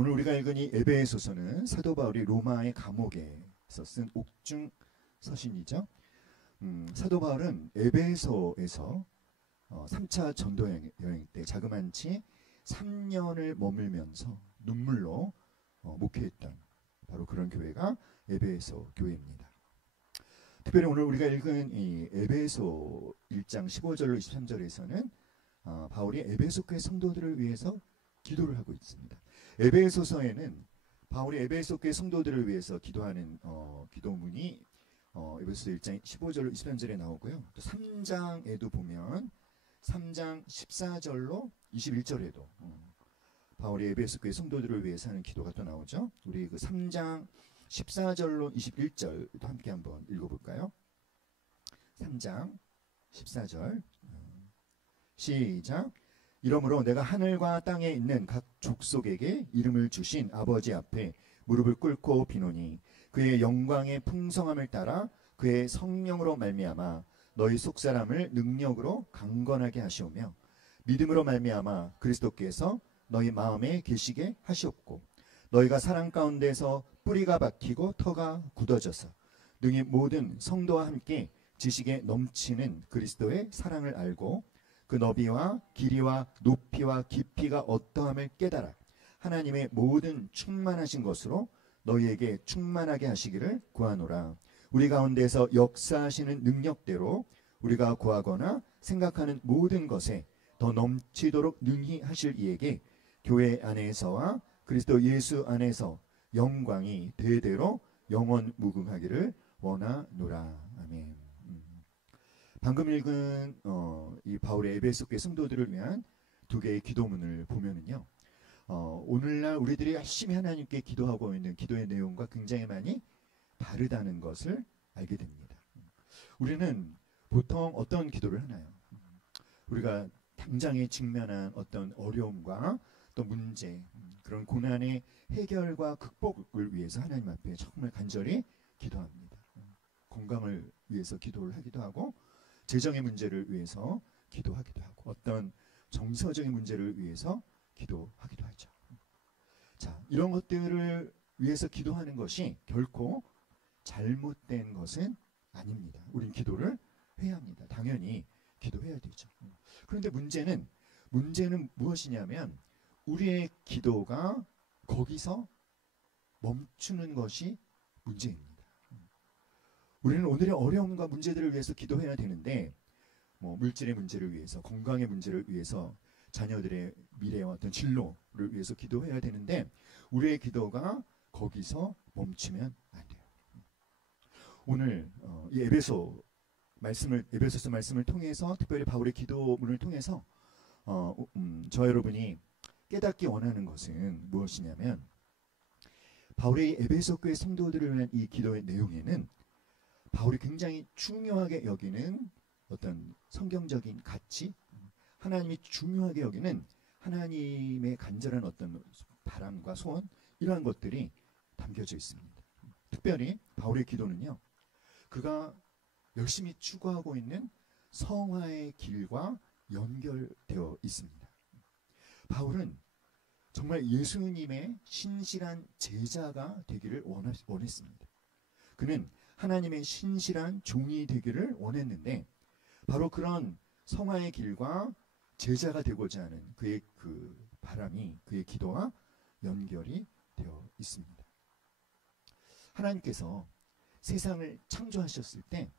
오늘 우리가 읽은 이 에베소서는 사도 바울이 로마의 감옥에서 쓴 옥중 서신이죠. 사도 바울은 에베소에서 3차 전도 여행 때 자그만치 3년을 머물면서 눈물로 목회했던 바로 그런 교회가 에베소 교회입니다. 특별히 오늘 우리가 읽은 이 에베소 1장 15절로 23절에서는 바울이 에베소 교회 성도들을 위해서 기도를 하고 있습니다. 에베소서에는 바울이 에베소 교회 성도들을 위해서 기도하는 기도문이 에베소 1장 15절로 23절에 나오고요. 또 3장에도 보면 3장 14절로 21절에도 바울이 에베소 교회 성도들을 위해서 하는 기도가 또 나오죠. 우리 그 3장 14절로 21절도 함께 한번 읽어볼까요? 3장 14절 시작. 이러므로 내가 하늘과 땅에 있는 각 족속에게 이름을 주신 아버지 앞에 무릎을 꿇고 비노니 그의 영광의 풍성함을 따라 그의 성령으로 말미암아 너희 속사람을 능력으로 강건하게 하시오며 믿음으로 말미암아 그리스도께서 너희 마음에 계시게 하시옵고 너희가 사랑 가운데서 뿌리가 박히고 터가 굳어져서 능히 모든 성도와 함께 지식에 넘치는 그리스도의 사랑을 알고 그 너비와 길이와 높이와 깊이가 어떠함을 깨달아 하나님의 모든 충만하신 것으로 너희에게 충만하게 하시기를 구하노라. 우리 가운데서 역사하시는 능력대로 우리가 구하거나 생각하는 모든 것에 더 넘치도록 능히 하실 이에게 교회 안에서와 그리스도 예수 안에서 영광이 대대로 영원 무궁하기를 원하노라. 아멘. 방금 읽은 이 바울의 에베소 교회 성도들을 위한 두 개의 기도문을 보면은요, 오늘날 우리들이 열심히 하나님께 기도하고 있는 기도의 내용과 굉장히 많이 다르다는 것을 알게 됩니다. 우리는 보통 어떤 기도를 하나요? 우리가 당장에 직면한 어떤 어려움과 또 문제, 그런 고난의 해결과 극복을 위해서 하나님 앞에 정말 간절히 기도합니다. 건강을 위해서 기도를 하기도 하고 재정의 문제를 위해서 기도하기도 하고 어떤 정서적인 문제를 위해서 기도하기도 하죠. 자, 이런 것들을 위해서 기도하는 것이 결코 잘못된 것은 아닙니다. 우린 기도를 해야 합니다. 당연히 기도해야 되죠. 그런데 문제는 무엇이냐면 우리의 기도가 거기서 멈추는 것이 문제입니다. 우리는 오늘의 어려움과 문제들을 위해서 기도해야 되는데 물질의 문제를 위해서, 건강의 문제를 위해서, 자녀들의 미래와 어떤 진로를 위해서 기도해야 되는데 우리의 기도가 거기서 멈추면 안 돼요. 오늘 이 에베소서 말씀을 통해서 특별히 바울의 기도문을 통해서 저 여러분이 깨닫기 원하는 것은 무엇이냐면 바울의 에베소 교회 성도들을 위한 이 기도의 내용에는 바울이 굉장히 중요하게 여기는 어떤 성경적인 가치, 하나님이 중요하게 여기는 하나님의 간절한 어떤 바람과 소원, 이러한 것들이 담겨져 있습니다. 특별히 바울의 기도는요, 그가 열심히 추구하고 있는 성화의 길과 연결되어 있습니다. 바울은 정말 예수님의 신실한 제자가 되기를 원했습니다. 그는 하나님의 신실한 종이 되기를 원했는데 바로 그런 성화의 길과 제자가 되고자 하는 그의 그 바람이 그의 기도와 연결이 되어 있습니다. 하나님께서 세상을 창조하셨을 때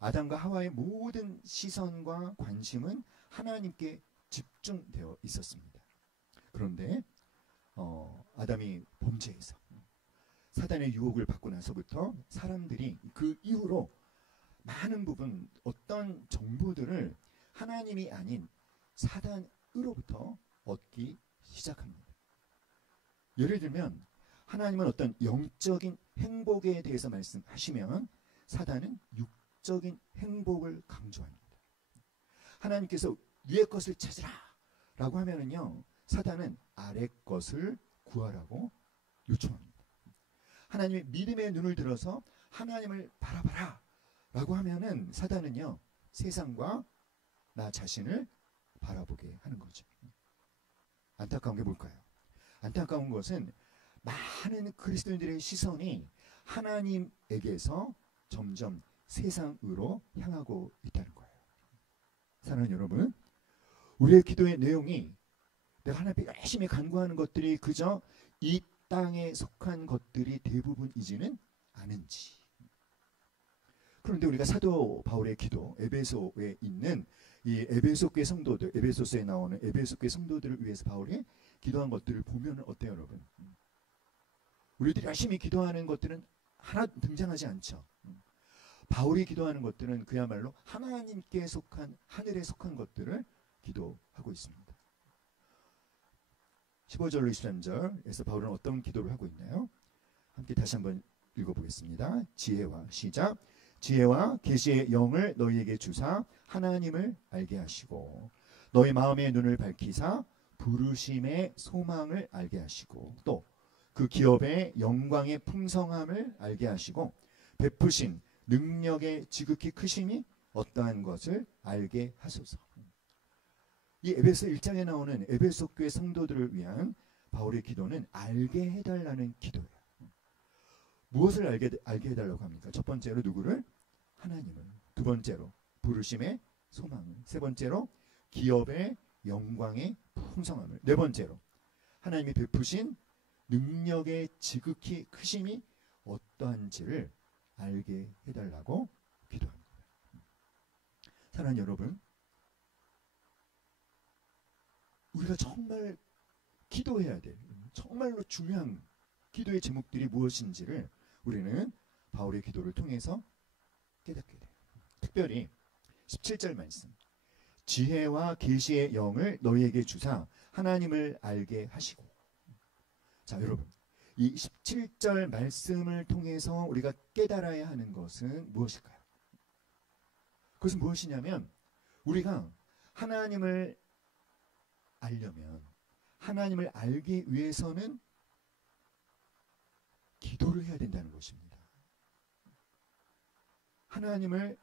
아담과 하와의 모든 시선과 관심은 하나님께 집중되어 있었습니다. 그런데 아담이 범죄해서 사단의 유혹을 받고 나서부터 사람들이 그 이후로 많은 부분 어떤 정보들을 하나님이 아닌 사단으로부터 얻기 시작합니다. 예를 들면 하나님은 어떤 영적인 행복에 대해서 말씀하시면 사단은 육적인 행복을 강조합니다. 하나님께서 위의 것을 찾으라 라고 하면은요, 사단은 아래 것을 구하라고 요청합니다. 하나님의 믿음의 눈을 들어서 하나님을 바라봐라 라고 하면은 사단은요, 세상과 나 자신을 바라보게 하는 거죠. 안타까운 게 뭘까요? 안타까운 것은 많은 그리스도인들의 시선이 하나님에게서 점점 세상으로 향하고 있다는 거예요. 사랑하는 여러분, 우리의 기도의 내용이 내가 하나님께 열심히 간구하는 것들이 그저 이 땅에 속한 것들이 대부분이지는 않은지. 그런데 우리가 사도 바울의 기도, 에베소에 있는 이 에베소 교회 성도들, 에베소서에 나오는 에베소 교회 성도들을 위해서 바울이 기도한 것들을 보면 어때요, 여러분? 우리들이 열심히 기도하는 것들은 하나 등장하지 않죠. 바울이 기도하는 것들은 그야말로 하나님께 속한, 하늘에 속한 것들을 기도하고 있습니다. 15절로 23절에서 바울은 어떤 기도를 하고 있나요? 함께 다시 한번 읽어보겠습니다. 지혜와 시작. 지혜와 계시의 영을 너희에게 주사 하나님을 알게 하시고 너희 마음의 눈을 밝히사 부르심의 소망을 알게 하시고 또 그 기업의 영광의 풍성함을 알게 하시고 베푸신 능력의 지극히 크심이 어떠한 것을 알게 하소서. 이 에베소 1장에 나오는 에베소 교회 성도들을 위한 바울의 기도는 알게 해달라는 기도예요. 무엇을 알게 해달라고 합니까? 첫 번째로 누구를? 하나님을. 두 번째로 부르심의 소망을. 세 번째로 기업의 영광의 풍성함을. 네 번째로 하나님이 베푸신 능력의 지극히 크심이 어떠한지를 알게 해달라고 기도합니다. 사랑하는 여러분, 우리가 정말 기도해야 될 정말로 중요한 기도의 제목들이 무엇인지를 우리는 바울의 기도를 통해서 깨닫게 돼요. 특별히 17절 말씀, 지혜와 계시의 영을 너희에게 주사 하나님을 알게 하시고. 자, 여러분, 이 17절 말씀을 통해서 우리가 깨달아야 하는 것은 무엇일까요? 그것은 무엇이냐면 우리가 하나님을 알려면, 하나님을 알기 위해서는 기도를 해야 된다는 것입니다. 하나님을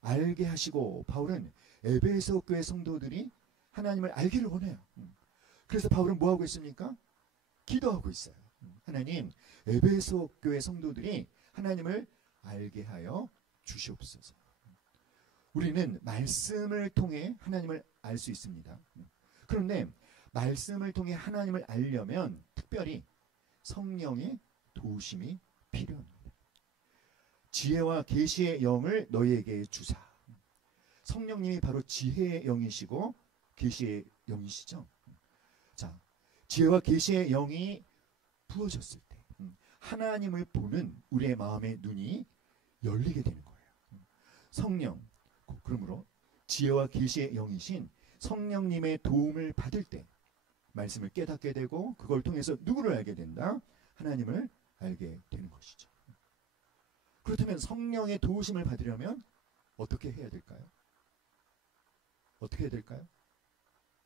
알게 하시고, 바울은 에베소 교회 성도들이 하나님을 알기를 원해요. 그래서 바울은 뭐하고 있습니까? 기도하고 있어요. 하나님, 에베소 교회 성도들이 하나님을 알게 하여 주시옵소서. 우리는 말씀을 통해 하나님을 알 수 있습니다. 그런데 말씀을 통해 하나님을 알려면 특별히 성령의 도우심이 필요합니다. 지혜와 계시의 영을 너희에게 주사. 성령님이 바로 지혜의 영이시고 계시의 영이시죠. 자, 지혜와 계시의 영이 부어졌을 때 하나님을 보는 우리의 마음의 눈이 열리게 되는 거예요. 성령, 그러므로 지혜와 계시의 영이신 성령님의 도움을 받을 때 말씀을 깨닫게 되고 그걸 통해서 누구를 알게 된다? 하나님을 알게 되는 것이죠. 그렇다면 성령의 도우심을 받으려면 어떻게 해야 될까요? 어떻게 해야 될까요?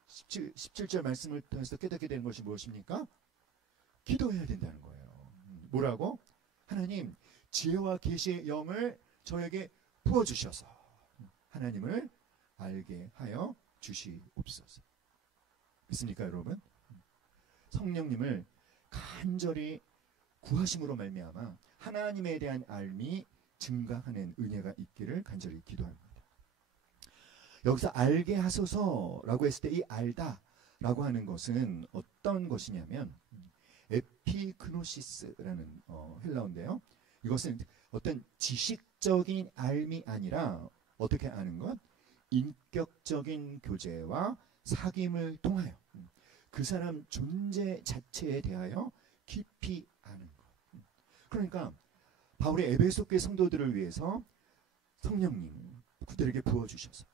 17절 말씀을 통해서 깨닫게 되는 것이 무엇입니까? 기도해야 된다는 거예요. 뭐라고? 하나님, 지혜와 계시의 영을 저에게 부어주셔서 하나님을 알게 하여 주시옵소서. 믿습니까, 여러분? 성령님을 간절히 구하심으로 말미암아 하나님에 대한 알미 증가하는 은혜가 있기를 간절히 기도합니다. 여기서 알게 하소서라고 했을 때 이 알다라고 하는 것은 어떤 것이냐면 에피그노시스라는 헬라어인데요. 이것은 어떤 지식적인 알미 아니라 어떻게 아는 것? 인격적인 교제와 사귐을 통하여 그 사람 존재 자체에 대하여 깊이 아는 것. 그러니까 바울의 에베소 교회 성도들을 위해서 성령님 그들에게 부어주셔서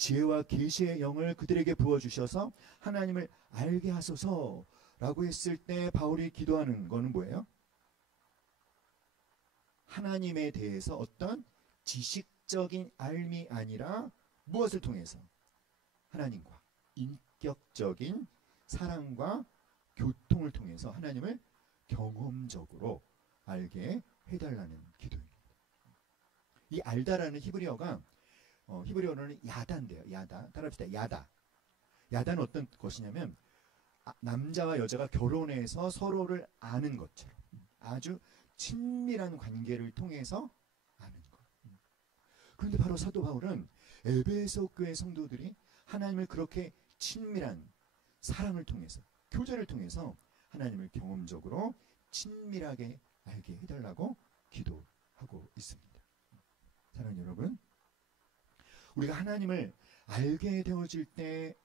지혜와 계시의 영을 그들에게 부어주셔서 하나님을 알게 하소서라고 했을 때 바울이 기도하는 것은 뭐예요? 하나님에 대해서 어떤 지식적인 알미 아니라 무엇을 통해서? 하나님과 인격적인 사랑과 교통을 통해서 하나님을 경험적으로 알게 해달라는 기도입니다. 이 알다라는 히브리어가 히브리어로는 야다인데요. 야다. 따라합시다. 야다. 야다는 어떤 것이냐면 남자와 여자가 결혼해서 서로를 아는 것처럼 아주 친밀한 관계를 통해서 아는 것. 그런데 바로 사도 바울은 에베소 교회 성도들이 하나님을 그렇게 친밀한 사랑을 통해서, 교제를 통해서 하나님을 경험적으로 친밀하게 알게 해달라고 기도하고 있습니다. 사랑하는 여러분, 우리가 하나님을 알게 되어질 때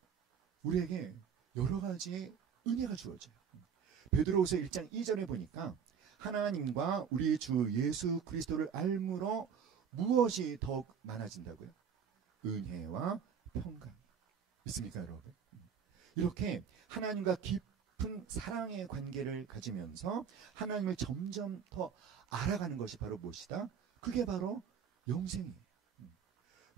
우리에게 여러 가지의 은혜가 주어져요. 베드로후서 1장 2절에 보니까 하나님과 우리 주 예수 그리스도를 알므로 무엇이 더욱 많아진다고요? 은혜와 평강이. 믿습니까, 여러분? 이렇게 하나님과 깊은 사랑의 관계를 가지면서 하나님을 점점 더 알아가는 것이 바로 무엇이다? 그게 바로 영생이에요.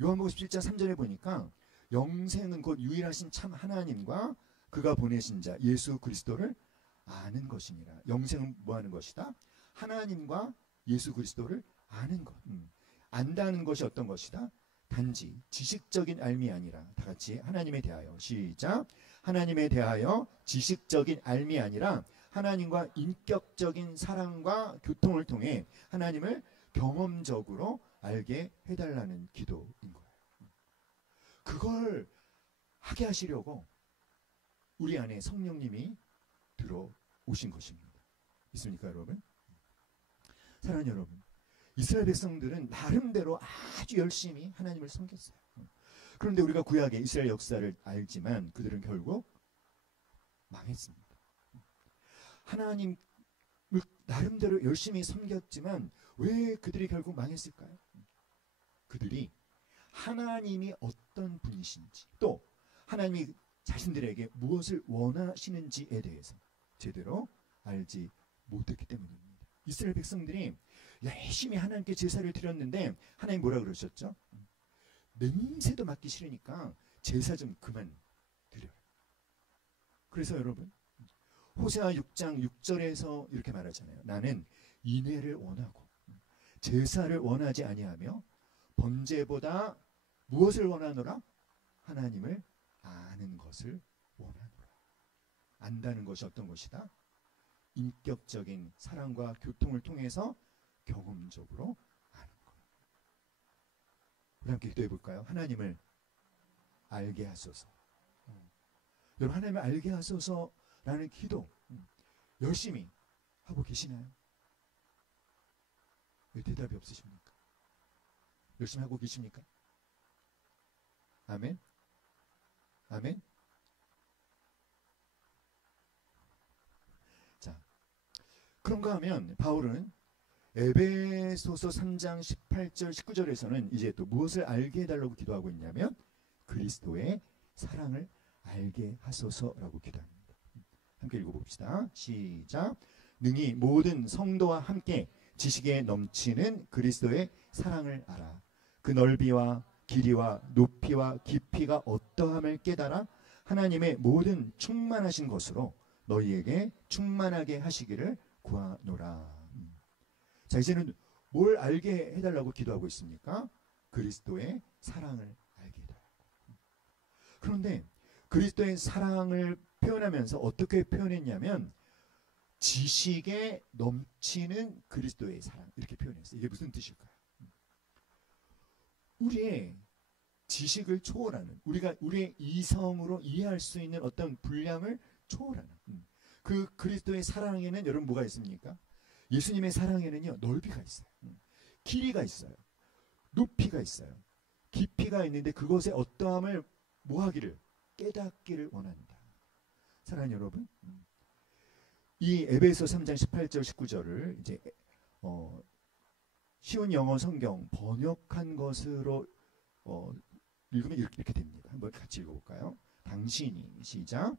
요한복음 17장 3절에 보니까 영생은 곧 유일하신 참 하나님과 그가 보내신 자 예수 그리스도를 아는 것이니라. 영생은 뭐 하는 것이다? 하나님과 예수 그리스도를 아는 것. 안다는 것이 어떤 것이다? 단지 지식적인 알미 아니라, 다 같이 하나님에 대하여, 시작. 하나님에 대하여 지식적인 알미 아니라 하나님과 인격적인 사랑과 교통을 통해 하나님을 경험적으로 알게 해달라는 기도인 거예요. 그걸 하게 하시려고 우리 안에 성령님이 들어오신 것입니다. 있습니까, 여러분? 사랑하는 여러분, 이스라엘 백성들은 나름대로 아주 열심히 하나님을 섬겼어요. 그런데 우리가 구약의 이스라엘 역사를 알지만 그들은 결국 망했습니다. 하나님을 나름대로 열심히 섬겼지만 왜 그들이 결국 망했을까요? 그들이 하나님이 어떤 분이신지, 또 하나님이 자신들에게 무엇을 원하시는지에 대해서 제대로 알지 못했기 때문입니다. 이스라엘 백성들이 열심히 하나님께 제사를 드렸는데 하나님 뭐라 그러셨죠? 냄새도 맡기 싫으니까 제사 좀 그만 드려요. 그래서 여러분, 호세아 6장 6절에서 이렇게 말하잖아요. 나는 인애를 원하고 제사를 원하지 아니하며 번제보다 무엇을 원하노라? 하나님을 아는 것을 원하노라. 안다는 것이 어떤 것이다? 인격적인 사랑과 교통을 통해서 경험적으로 아는 것. 우리 함께 기도해 볼까요? 하나님을 알게 하소서. 여러분, 하나님을 알게 하소서라는 기도 열심히 하고 계시나요? 왜 대답이 없으십니까? 열심히 하고 계십니까? 아멘? 아멘? 자, 그런가 하면 바울은 에베소서 3장 18절 19절에서는 이제 또 무엇을 알게 해달라고 기도하고 있냐면 그리스도의 사랑을 알게 하소서라고 기도합니다. 함께 읽어봅시다. 시작. 능히 모든 성도와 함께 지식에 넘치는 그리스도의 사랑을 알아. 그 넓이와 길이와 높이와 깊이가 어떠함을 깨달아 하나님의 모든 충만하신 것으로 너희에게 충만하게 하시기를 구하노라. 자, 이제는 뭘 알게 해달라고 기도하고 있습니까? 그리스도의 사랑을 알게 해달라고. 그런데 그리스도의 사랑을 표현하면서 어떻게 표현했냐면 지식에 넘치는 그리스도의 사랑, 이렇게 표현했어요. 이게 무슨 뜻일까요? 우리의 지식을 초월하는, 우리가 우리의 이성으로 이해할 수 있는 어떤 분량을 초월하는 그 그리스도의 사랑에는 여러분 뭐가 있습니까? 예수님의 사랑에는요, 넓이가 있어요. 길이가 있어요. 높이가 있어요. 깊이가 있는데 그것의 어떠함을 뭐하기를? 깨닫기를 원한다. 사랑하는 여러분, 이 에베소 3장 18절 19절을 이제 쉬운 영어 성경 번역한 것으로 읽으면 이렇게 됩니다. 한번 같이 읽어볼까요? 당신이, 시작.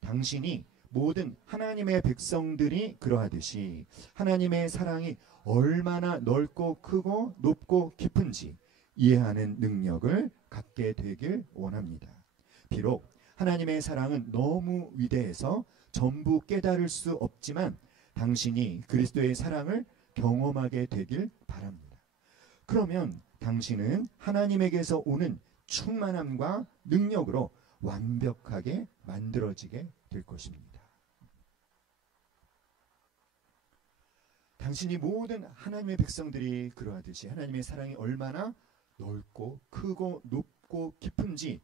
당신이 모든 하나님의 백성들이 그러하듯이 하나님의 사랑이 얼마나 넓고 크고 높고 깊은지 이해하는 능력을 갖게 되길 원합니다. 비록 하나님의 사랑은 너무 위대해서 전부 깨달을 수 없지만 당신이 그리스도의 사랑을 경험하게 되길 바랍니다. 그러면 당신은 하나님에게서 오는 충만함과 능력으로 완벽하게 만들어지게 될 것입니다. 당신이 모든 하나님의 백성들이 그러하듯이 하나님의 사랑이 얼마나 넓고 크고 높고 깊은지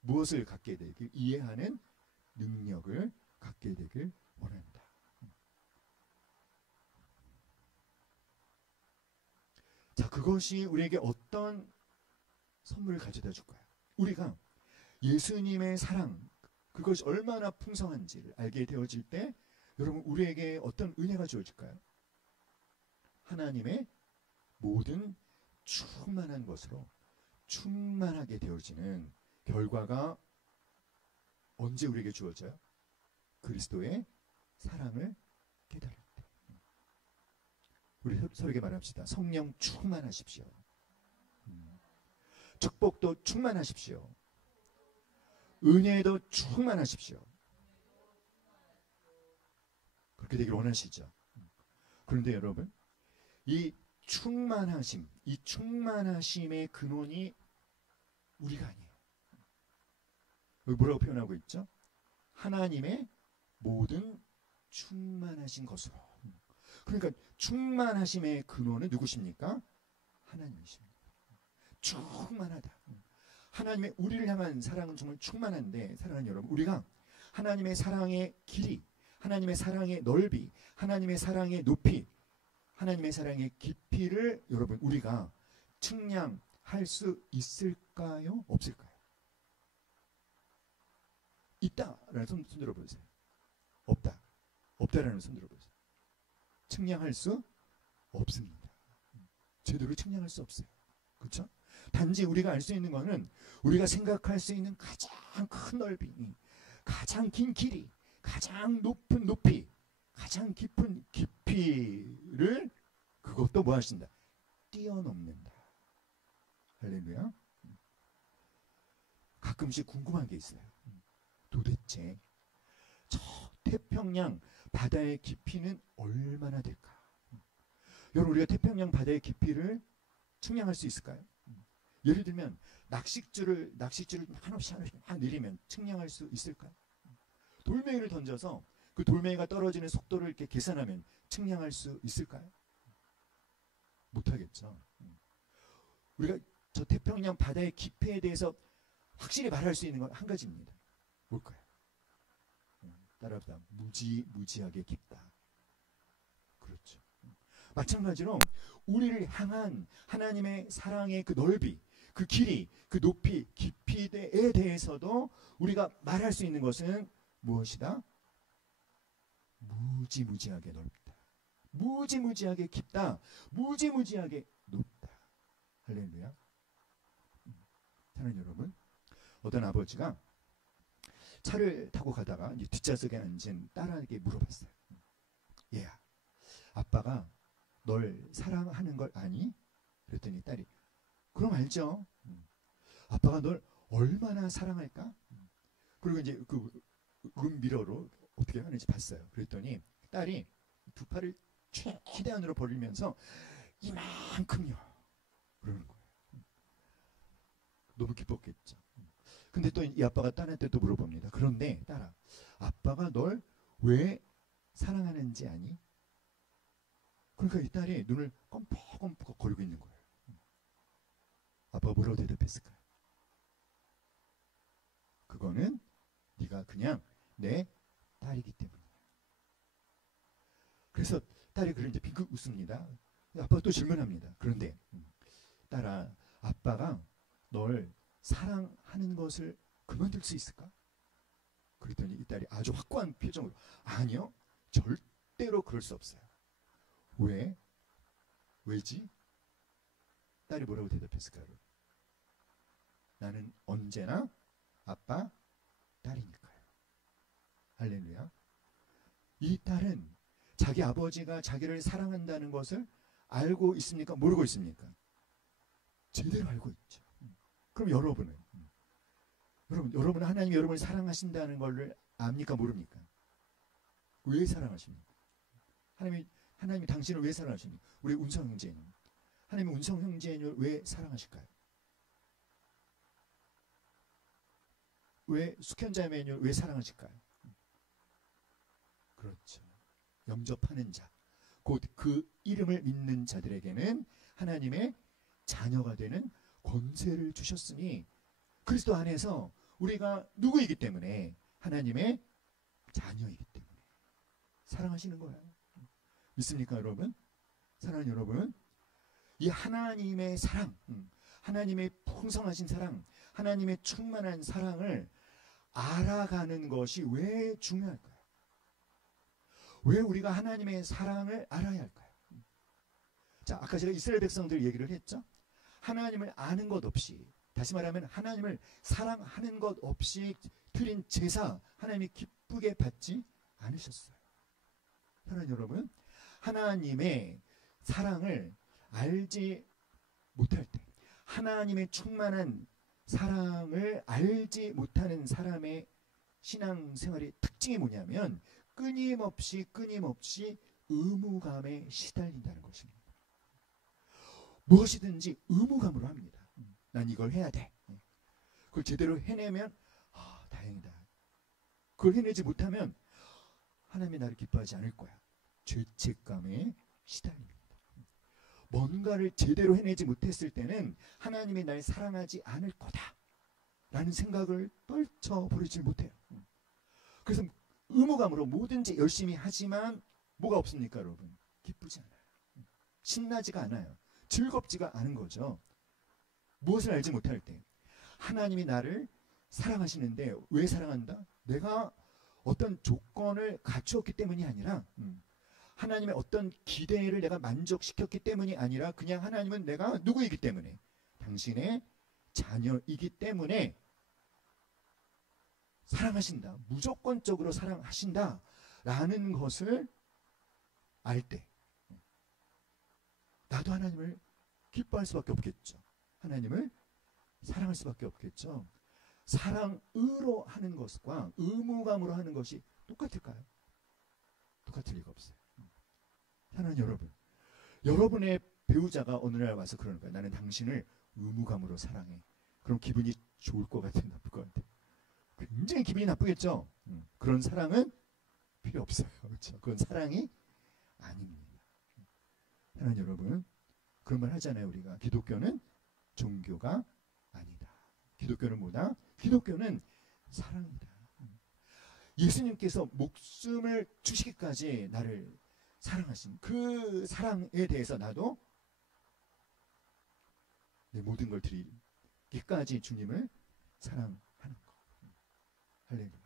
무엇을 갖게 되길 이해하는 능력을 갖게 되길 원한다. 자, 그것이 우리에게 어떤 선물을 가져다 줄까요? 우리가 예수님의 사랑, 그것이 얼마나 풍성한지를 알게 되어질 때 여러분 우리에게 어떤 은혜가 주어질까요? 하나님의 모든 충만한 것으로 충만하게 되어지는 결과가 언제 우리에게 주어져요? 그리스도의 사랑을 깨달을 때. 우리 서로에게 말합시다. 성령 충만하십시오. 축복도 충만하십시오. 은혜도 충만하십시오. 그렇게 되길 원하시죠. 그런데 여러분, 이 충만하심, 이 충만하심의 근원이 우리가 아니에요. 여기 뭐라고 표현하고 있죠? 하나님의 모든 충만하신 것으로. 그러니까 충만하심의 근원은 누구십니까? 하나님이십니다. 충만하다. 하나님의 우리를 향한 사랑은 정말 충만한데, 사랑하는 여러분, 우리가 하나님의 사랑의 길이, 하나님의 사랑의 넓이, 하나님의 사랑의 높이, 하나님의 사랑의 깊이를 여러분 우리가 측량할 수 있을까요? 없을까요? 있다라는 손 들어보세요. 없다. 없다라는 손 들어보세요. 측량할 수 없습니다. 제대로 측량할 수 없어요. 그렇죠? 단지 우리가 알 수 있는 것은 우리가 생각할 수 있는 가장 큰 넓이, 가장 긴 길이, 가장 높은 높이, 가장 깊은 깊이를 그것도 뭐 하신다? 뛰어넘는다. 할렐루야. 가끔씩 궁금한 게 있어요. 도대체 저 태평양 바다의 깊이는 얼마나 될까? 여러분 우리가 태평양 바다의 깊이를 측량할 수 있을까요? 예를 들면 낚싯줄을 한없이 막 내리면 측량할 수 있을까요? 돌멩이를 던져서 그 돌멩이가 떨어지는 속도를 이렇게 계산하면 측량할 수 있을까요? 못하겠죠. 우리가 저 태평양 바다의 깊이에 대해서 확실히 말할 수 있는 건 한 가지입니다. 뭘까요? 따라합시다. 무지하게 깊다. 그렇죠. 마찬가지로 우리를 향한 하나님의 사랑의 그 넓이, 그 길이, 그 높이, 깊이에 대해서도 우리가 말할 수 있는 것은 무엇이다? 무지무지하게 넓다. 무지무지하게 깊다. 무지무지하게 높다. 할렐루야. 사랑하는 여러분, 어떤 아버지가 차를 타고 가다가 이제 뒷좌석에 앉은 딸에게 물어봤어요. 얘야, 아빠가 널 사랑하는 걸 아니? 그랬더니 딸이 그럼 알죠. 아빠가 널 얼마나 사랑할까? 그리고 이제 그 룸미러로 어떻게 하는지 봤어요. 그랬더니 딸이 두 팔을 최대한으로 벌리면서 이만큼요. 그러는 거예요. 너무 기뻤겠죠. 근데 또 이 아빠가 딸한테 또 물어봅니다. 그런데 딸아, 아빠가 널 왜 사랑하는지 아니? 그러니까 이 딸이 눈을 껌뻑껌뻑 거리고 있는 거예요. 아빠가 뭐라고 대답했을까요? 그거는 네가 그냥 내 딸이기 때문이야. 그래서 딸이 그걸 이제 빙긋 웃습니다. 아빠가 또 질문합니다. 그런데 딸아, 아빠가 널 사랑하는 것을 그만둘 수 있을까? 그랬더니 이 딸이 아주 확고한 표정으로 아니요, 절대로 그럴 수 없어요. 왜? 왜지? 딸이 뭐라고 대답했을까요? 나는 언제나 아빠 딸이니까요. 할렐루야. 이 딸은 자기 아버지가 자기를 사랑한다는 것을 알고 있습니까? 모르고 있습니까? 제대로 알고 있죠. 그럼 여러분은 하나님이 여러분을 사랑하신다는 것을 압니까? 모릅니까? 왜 사랑하십니까? 하나님이 당신을 왜 사랑하십니까? 우리 운성 형제님, 하나님이 운성 형제님을 왜 사랑하실까요? 왜 숙현자매님을 왜 사랑하실까요? 그렇죠. 영접하는 자, 곧 그 이름을 믿는 자들에게는 하나님의 자녀가 되는 권세를 주셨으니 그리스도 안에서 우리가 누구이기 때문에 하나님의 자녀이기 때문에 사랑하시는 거예요. 믿습니까 여러분? 사랑하는 여러분, 이 하나님의 사랑, 하나님의 풍성하신 사랑, 하나님의 충만한 사랑을 알아가는 것이 왜 중요할까요? 왜 우리가 하나님의 사랑을 알아야 할까요? 자, 아까 제가 이스라엘 백성들 얘기를 했죠. 하나님을 아는 것 없이, 다시 말하면 하나님을 사랑하는 것 없이 드린 제사 하나님이 기쁘게 받지 않으셨어요. 사랑하는 여러분, 하나님의 사랑을 알지 못할 때, 하나님의 충만한 사랑을 알지 못하는 사람의 신앙생활의 특징이 뭐냐면 끊임없이 의무감에 시달린다는 것입니다. 무엇이든지 의무감으로 합니다. 난 이걸 해야 돼. 그걸 제대로 해내면 다행이다. 그걸 해내지 못하면 하나님이 나를 기뻐하지 않을 거야. 죄책감에 시달립니다. 뭔가를 제대로 해내지 못했을 때는 하나님이 날 사랑하지 않을 거다 라는 생각을 떨쳐버리지 못해요. 그래서 의무감으로 뭐든지 열심히 하지만 뭐가 없습니까 여러분? 기쁘지 않아요. 신나지가 않아요. 즐겁지가 않은 거죠. 무엇을 알지 못할 때 하나님이 나를 사랑하시는데 왜 사랑한다? 내가 어떤 조건을 갖추었기 때문이 아니라 하나님의 어떤 기대를 내가 만족시켰기 때문이 아니라 그냥 하나님은 내가 누구이기 때문에 당신의 자녀이기 때문에 사랑하신다. 무조건적으로 사랑하신다 라는 것을 알 때 나도 하나님을 기뻐할 수밖에 없겠죠. 하나님을 사랑할 수밖에 없겠죠. 사랑으로 하는 것과 의무감으로 하는 것이 똑같을까요? 똑같을 리가 없어요. 사랑하는 여러분, 여러분의 배우자가 어느 날 와서 그러는 거예요. 나는 당신을 의무감으로 사랑해. 그럼 기분이 좋을 것 같아요? 나쁠 것 같아요? 굉장히 기분이 나쁘겠죠. 그런 사랑은 필요 없어요. 그렇죠? 그건 사랑이 아닙니다. 사랑하는 여러분, 그런 말 하잖아요. 우리가 기독교는 종교가 아니다. 기독교는 뭐다? 기독교는 사랑이다. 예수님께서 목숨을 주시기까지 나를 사랑하신 그 사랑에 대해서 나도 내 모든 걸 드리기까지 주님을 사랑하는 것. 할렐루야.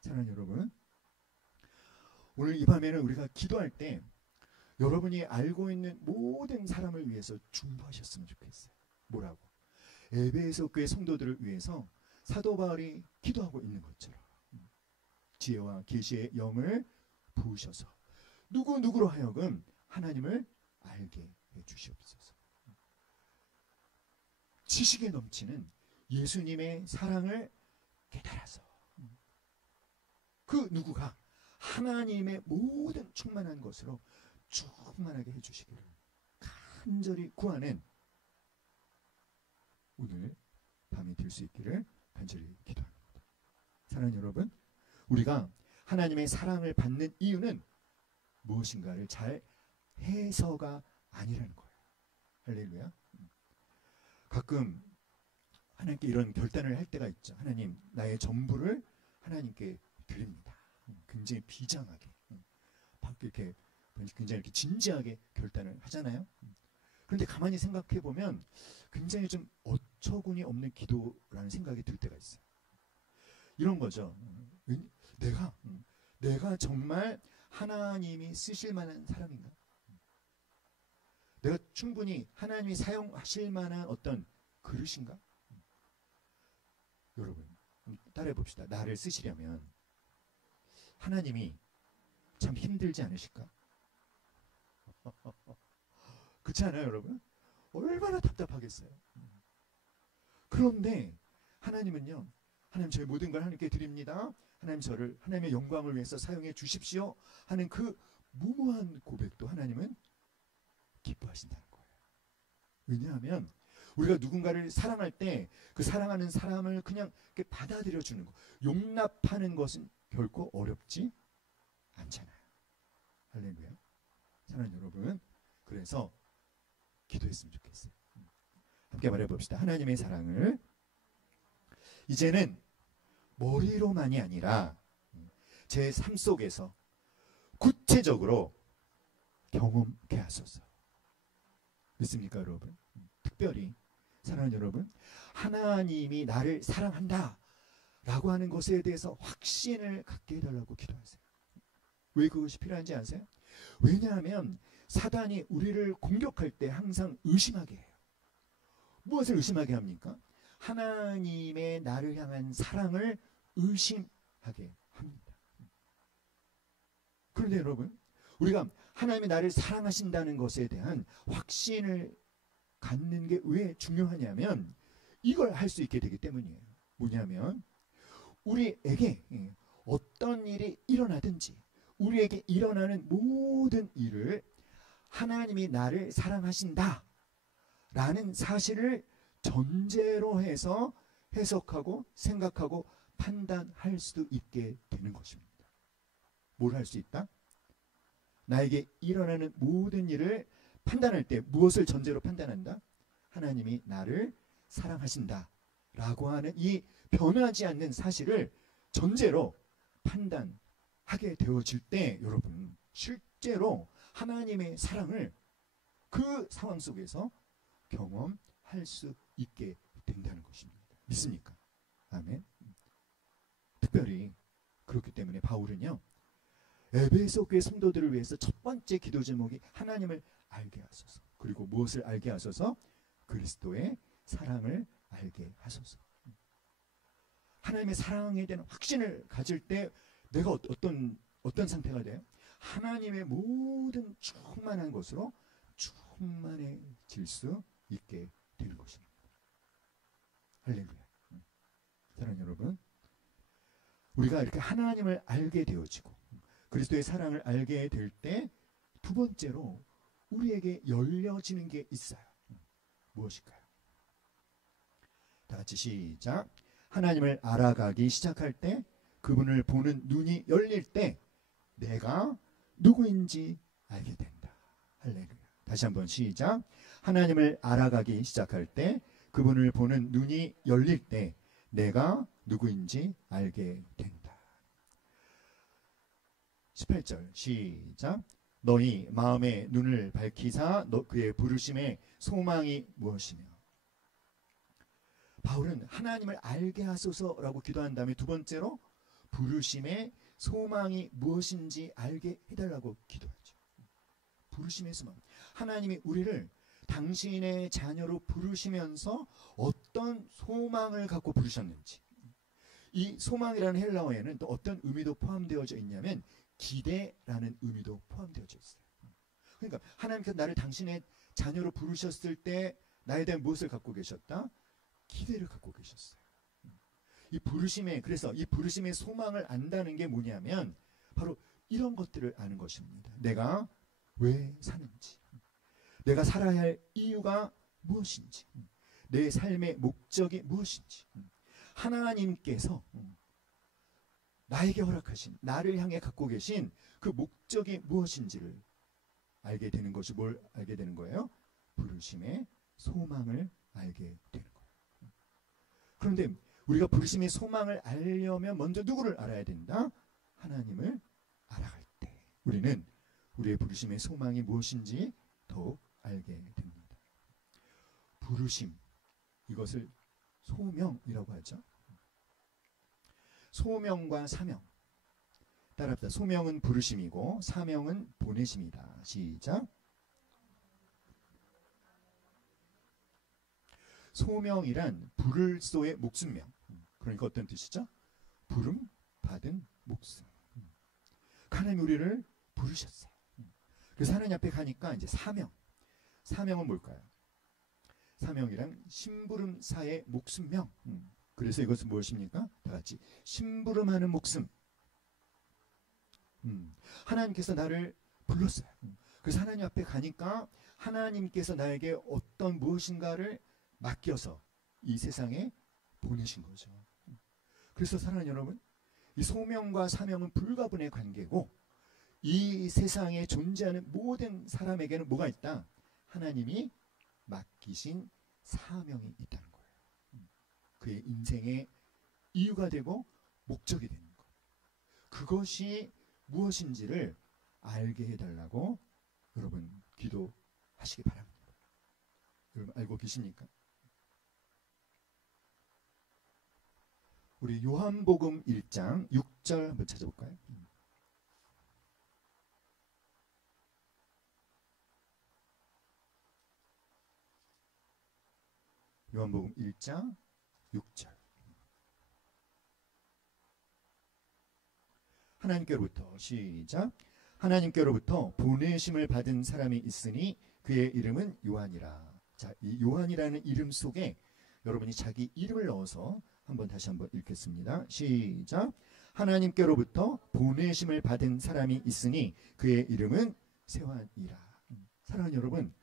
사랑하는 여러분, 오늘 이 밤에는 우리가 기도할 때 여러분이 알고 있는 모든 사람을 위해서 중보하셨으면 좋겠어요. 뭐라고? 에베소 교회 성도들을 위해서 사도 바울이 기도하고 있는 것처럼 지혜와 계시의 영을 부으셔서 누구로 하여금 하나님을 알게 해주시옵소서. 지식에 넘치는 예수님의 사랑을 깨달아서 그 누구가 하나님의 모든 충만한 것으로 충만하게 해주시기를 간절히 구하는 오늘 밤이 될 수 있기를 간절히 기도합니다. 사랑하는 여러분, 우리가 하나님의 사랑을 받는 이유는 무엇인가를 잘 해서가 아니라는 거예요. 할렐루야. 가끔 하나님께 이런 결단을 할 때가 있죠. 하나님, 나의 전부를 하나님께 드립니다. 굉장히 비장하게, 이렇게 굉장히 이렇게 진지하게 결단을 하잖아요. 그런데 가만히 생각해 보면 굉장히 좀 어처구니 없는 기도라는 생각이 들 때가 있어요. 이런 거죠. 내가 정말 하나님이 쓰실 만한 사람인가? 내가 충분히 하나님이 사용하실 만한 어떤 그릇인가? 여러분, 따라해 봅시다. 나를 쓰시려면 하나님이 참 힘들지 않으실까? 그렇지 않아요, 여러분? 얼마나 답답하겠어요. 그런데 하나님은요, 하나님 저의 모든 걸 하나님께 드립니다. 하나님 저를 하나님의 영광을 위해서 사용해 주십시오 하는 그 무모한 고백도 하나님은 기뻐하신다는 거예요. 왜냐하면 우리가 누군가를 사랑할 때 그 사랑하는 사람을 그냥 이렇게 받아들여 주는 거, 용납하는 것은 결코 어렵지 않잖아요. 할렐루야. 사랑하는 여러분, 그래서 기도했으면 좋겠어요. 함께 말해봅시다. 하나님의 사랑을 이제는 머리로만이 아니라 제 삶 속에서 구체적으로 경험케 하소서. 믿습니까 여러분? 특별히 사랑하는 여러분, 하나님이 나를 사랑한다 라고 하는 것에 대해서 확신을 갖게 해달라고 기도하세요. 왜 그것이 필요한지 아세요? 왜냐하면 사단이 우리를 공격할 때 항상 의심하게 해요. 무엇을 의심하게 합니까? 하나님의 나를 향한 사랑을 의심하게 합니다. 그런데 여러분, 우리가 하나님이 나를 사랑하신다는 것에 대한 확신을 갖는 게 왜 중요하냐면 이걸 할 수 있게 되기 때문이에요. 뭐냐면 우리에게 어떤 일이 일어나든지 우리에게 일어나는 모든 일을 하나님이 나를 사랑하신다 라는 사실을 전제로 해서 해석하고 생각하고 판단할 수 있게 되는 것입니다. 뭘 할 수 있다? 나에게 일어나는 모든 일을 판단할 때 무엇을 전제로 판단한다? 하나님이 나를 사랑하신다 라고 하는 이 변하지 않는 사실을 전제로 판단하게 되어질 때 여러분, 실제로 하나님의 사랑을 그 상황 속에서 경험할 수 있게 된다는 것입니다. 믿습니까? 아멘. 특별히 그렇기 때문에 바울은요, 에베소 교회 성도들을 위해서 첫 번째 기도 제목이 하나님을 알게 하소서. 그리고 무엇을 알게 하소서? 그리스도의 사랑을 알게 하소서. 하나님의 사랑에 대한 확신을 가질 때 내가 어떤 상태가 돼요? 하나님의 모든 충만한 것으로 충만해질 수 있게 되는 것입니다. 할렐루야. 사랑하는 여러분, 우리가 이렇게 하나님을 알게 되어지고 그리스도의 사랑을 알게 될 때 두 번째로 우리에게 열려지는 게 있어요. 무엇일까요? 다 같이 시작. 하나님을 알아가기 시작할 때, 그분을 보는 눈이 열릴 때 내가 누구인지 알게 된다. 할렐루야. 다시 한번 시작. 하나님을 알아가기 시작할 때, 그분을 보는 눈이 열릴 때 내가 누구인지 알게 된다. 18절 시작. 너희 마음의 눈을 밝히사 그의 부르심의 소망이 무엇이며. 바울은 하나님을 알게 하소서라고 기도한 다음에 두 번째로 부르심의 소망이 무엇인지 알게 해달라고 기도하죠. 부르심의 소망. 하나님이 우리를 당신의 자녀로 부르시면서 어떤 소망을 갖고 부르셨는지, 이 소망이라는 헬라어에는 또 어떤 의미도 포함되어져 있냐면 기대라는 의미도 포함되어져 있어요. 그러니까 하나님께서 나를 당신의 자녀로 부르셨을 때 나에 대한 무엇을 갖고 계셨다? 기대를 갖고 계셨어요. 그래서 이 부르심의 소망을 안다는 게 뭐냐면 바로 이런 것들을 아는 것입니다. 내가 왜 사는지, 내가 살아야 할 이유가 무엇인지, 내 삶의 목적이 무엇인지, 하나님께서 나에게 허락하신, 나를 향해 갖고 계신 그 목적이 무엇인지를 알게 되는 것이 뭘 알게 되는 거예요? 부르심의 소망을 알게 되는 거예요. 그런데 우리가 부르심의 소망을 알려면 먼저 누구를 알아야 된다? 하나님을 알아갈 때 우리는 우리의 부르심의 소망이 무엇인지 더욱 알게 됩니다. 부르심, 이것을 소명이라고 하죠. 소명과 사명. 따라합시다. 소명은 부르심이고 사명은 보내심이다. 시작. 소명이란 부를소의 목숨명. 그러니까 어떤 뜻이죠? 부름 받은 목숨. 하나님 우리를 부르셨어요. 그래서 하나님 앞에 가니까 이제 사명. 사명은 뭘까요? 사명이란 심부름사의 목숨명. 그래서 이것은 무엇입니까? 다 같이 심부름하는 목숨. 하나님께서 나를 불렀어요. 그래서 하나님 앞에 가니까 하나님께서 나에게 어떤 무엇인가를 맡겨서 이 세상에 보내신 거죠. 그래서 사랑하는 여러분, 이 소명과 사명은 불가분의 관계고 이 세상에 존재하는 모든 사람에게는 뭐가 있다? 하나님이 맡기신 사명이 있다는 거예요. 그의 인생의 이유가 되고 목적이 되는 것. 그것이 무엇인지를 알게 해달라고 여러분 기도하시기 바랍니다. 여러분 알고 계십니까? 우리 요한복음 1장 6절 한번 찾아볼까요? 요한복음 1장 6절. 하나님께로부터 시작. 하나님께로부터 보내심을 받은 사람이 있으니 그의 이름은 요한이라. 자, 이 요한이라는 이름 속에 여러분이 자기 이름을 넣어서 다시 한번 읽겠습니다. 시작. 하나님께로부터 보내심을 받은 사람이 있으니 그의 이름은 세환이라. 사랑하는 여러분,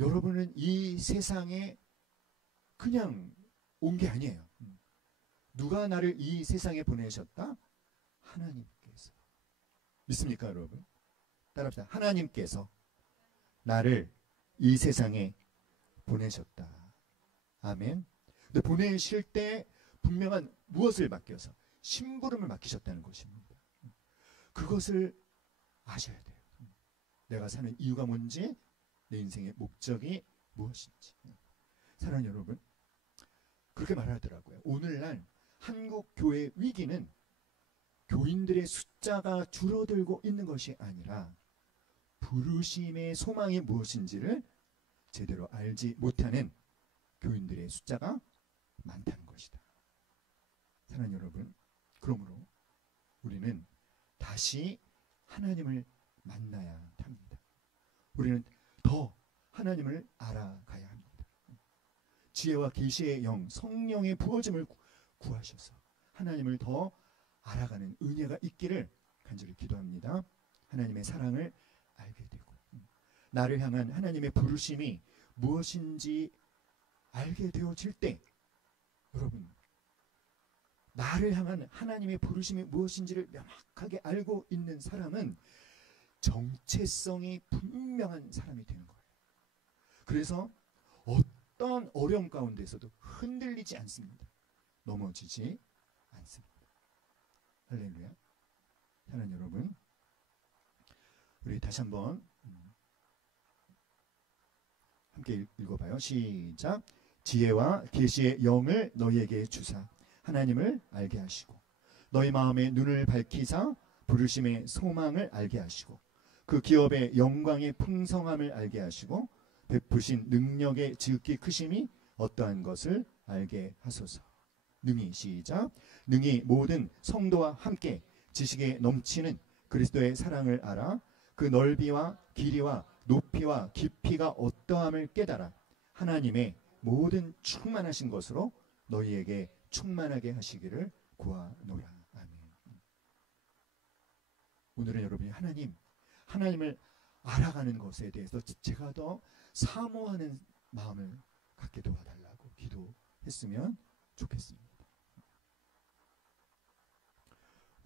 여러분은 이 세상에 그냥 온 게 아니에요. 누가 나를 이 세상에 보내셨다? 하나님께서. 믿습니까, 여러분? 따라합시다. 하나님께서 나를 이 세상에 보내셨다. 아멘. 근데 보내실 때 분명한 무엇을 맡겨서? 심부름을 맡기셨다는 것입니다. 그것을 아셔야 돼요. 내가 사는 이유가 뭔지, 내 인생의 목적이 무엇인지. 사랑하는 여러분, 그렇게 말하더라고요. 오늘날 한국 교회 위기는 교인들의 숫자가 줄어들고 있는 것이 아니라 부르심의 소망이 무엇인지를 제대로 알지 못하는 교인들의 숫자가 많다는 것이다. 사랑하는 여러분, 그러므로 우리는 다시 하나님을 만나야 합니다. 우리는 더 하나님을 알아가야 합니다. 지혜와 계시의 영, 성령의 부어짐을 구하셔서 하나님을 더 알아가는 은혜가 있기를 간절히 기도합니다. 하나님의 사랑을 알게 되고 나를 향한 하나님의 부르심이 무엇인지 알게 되어질 때, 여러분, 나를 향한 하나님의 부르심이 무엇인지를 명확하게 알고 있는 사람은 정체성이 분명한 사람이 되는 거예요. 그래서 어떤 어려움 가운데서도 흔들리지 않습니다. 넘어지지 않습니다. 할렐루야. 사랑하는 여러분, 우리 다시 한번 함께 읽어봐요. 시작. 지혜와 계시의 영을 너희에게 주사 하나님을 알게 하시고 너희 마음의 눈을 밝히사 부르심의 소망을 알게 하시고 그 기업의 영광의 풍성함을 알게 하시고 베푸신 능력의 지극히 크심이 어떠한 것을 알게 하소서. 능히 시작. 능히 모든 성도와 함께 지식에 넘치는 그리스도의 사랑을 알아 그 넓이와 길이와 높이와 깊이가 어떠함을 깨달아 하나님의 모든 충만하신 것으로 너희에게 충만하게 하시기를 구하노라. 아멘. 오늘은 여러분이 하나님을 알아가는 것에 대해서 제가 더 사모하는 마음을 갖게 도와달라고 기도했으면 좋겠습니다.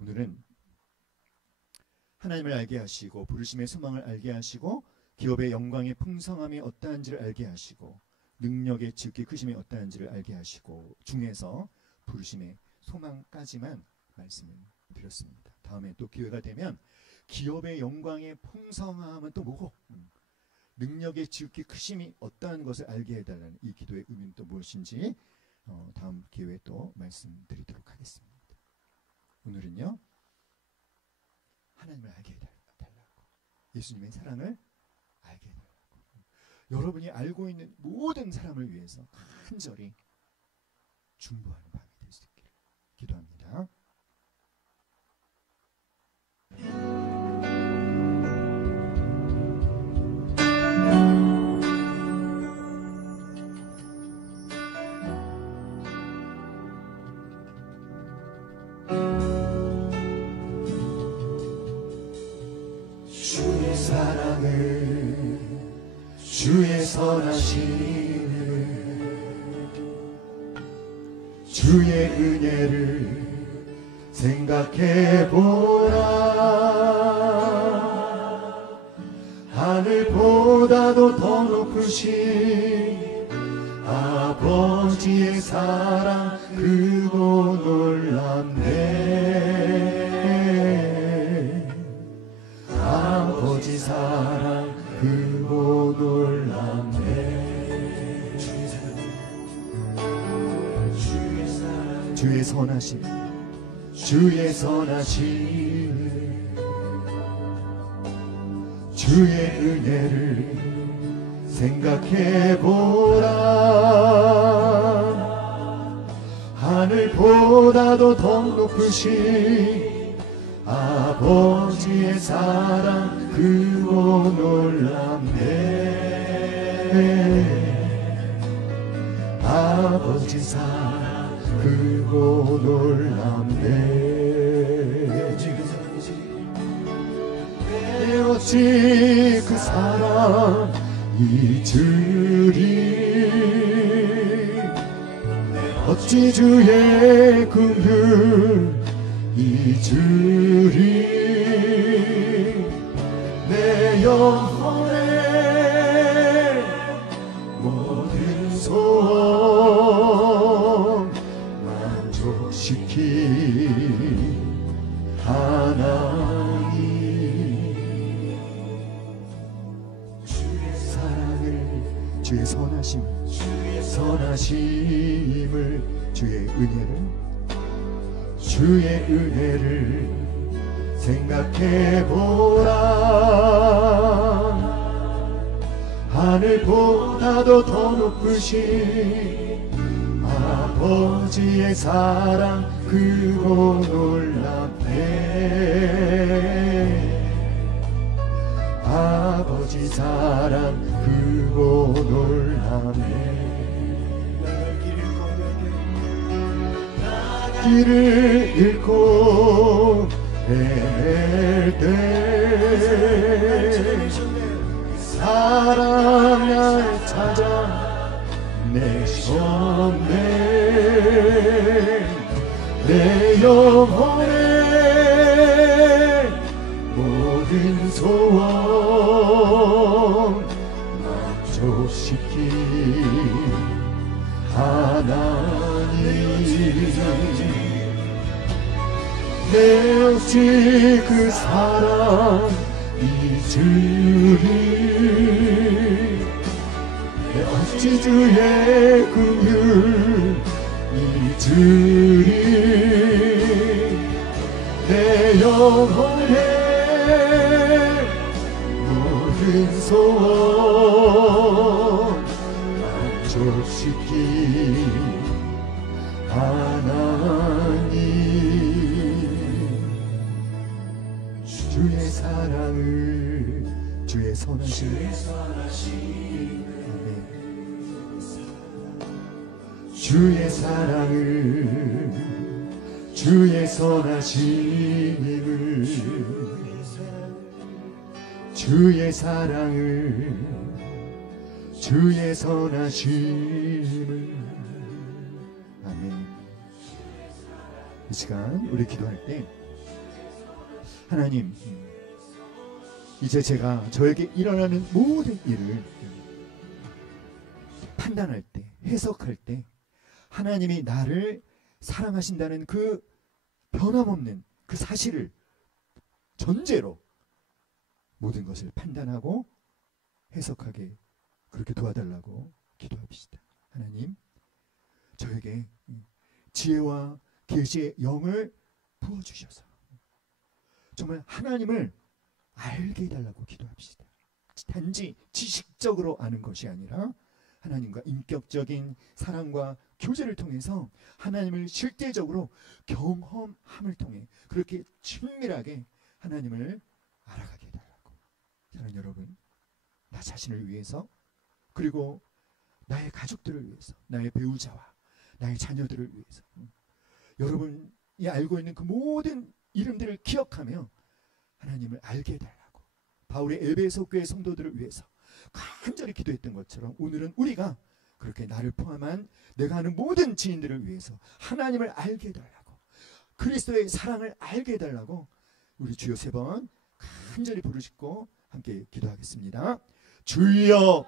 오늘은 하나님을 알게 하시고 부르심의 소망을 알게 하시고 기업의 영광의 풍성함이 어떠한지를 알게 하시고 능력의 지극히 크심이 어떠한지를 알게 하시고 중에서 부르심의 소망까지만 말씀을 드렸습니다. 다음에 또 기회가 되면 기업의 영광의 풍성함은 또 뭐고 능력의 지극히 크심이 어떠한 것을 알게 해달라는 이 기도의 의미는 또 무엇인지 다음 기회에 또 말씀드리도록 하겠습니다. 오늘은요, 하나님을 알게 해달라고, 예수님의 사랑을 알게 해달라고, 여러분이 알고 있는 모든 사람을 위해서 간절히 중보하는 밤이 될 수 있기를 기도합니다. 주의 사랑을, 주의 선하심을, 주의 은혜를 생각해보라. 하늘보다도 더 높으신 아버지의 사랑 크고 놀랍네. 아버지 사랑 크고 놀랍네. 주의 선하심, 주의 선하심, 주의 은혜를 생각해보라. 하늘보다도 더 높으신 아버지의 사랑 크고 놀랍네. 아버지 사랑 크고 놀랍네. 어찌 그 사랑 잊으리. 어찌 주의 긍휼 잊으리. 내 영혼의 모든 소원 만족시킨 하나님. 주의 선하심, 선하심을, 주의 은혜를 생각해보라. 하늘보다도 더 높으신 아버지의 사랑 크고 놀랍네. 아버지 사랑 크고 놀랍네. 길을 잃고 헤맬 때 사랑 날 찾아 내셨네. 내 영혼의 모든 소원 만족시킨 하나님. 내 어찌 그 사랑 잊으리. 내 어찌 주의 긍휼 잊으리. 내 영혼의 모든 소원 만족시킨 하나님. 주의 사랑을, 주의 선하심을, 주의 사랑을, 주의 선하심을, 주의 사랑을, 주의 선하심을. 아멘. 이 시간 우리 기도할 때, 하나님, 이제 제가 저에게 일어나는 모든 일을 판단할 때, 해석할 때 하나님이 나를 사랑하신다는 그 변함없는 그 사실을 전제로 모든 것을 판단하고 해석하게 그렇게 도와달라고 기도합시다. 하나님, 저에게 지혜와 계시의 영을 부어주셔서 정말 하나님을 알게 해달라고 기도합시다. 단지 지식적으로 아는 것이 아니라 하나님과 인격적인 사랑과 교제를 통해서 하나님을 실제적으로 경험함을 통해 그렇게 친밀하게 하나님을 알아가게 해달라고. 사랑하는 여러분, 나 자신을 위해서, 그리고 나의 가족들을 위해서, 나의 배우자와 나의 자녀들을 위해서, 여러분이 알고 있는 그 모든 이름들을 기억하며 하나님을 알게 해달라고 바울의 에베소 교회 성도들을 위해서 간절히 기도했던 것처럼 오늘은 우리가 그렇게 나를 포함한 내가 아는 모든 지인들을 위해서 하나님을 알게 해달라고, 그리스도의 사랑을 알게 해달라고 우리 주여 3번 간절히 부르짖고 함께 기도하겠습니다. 주여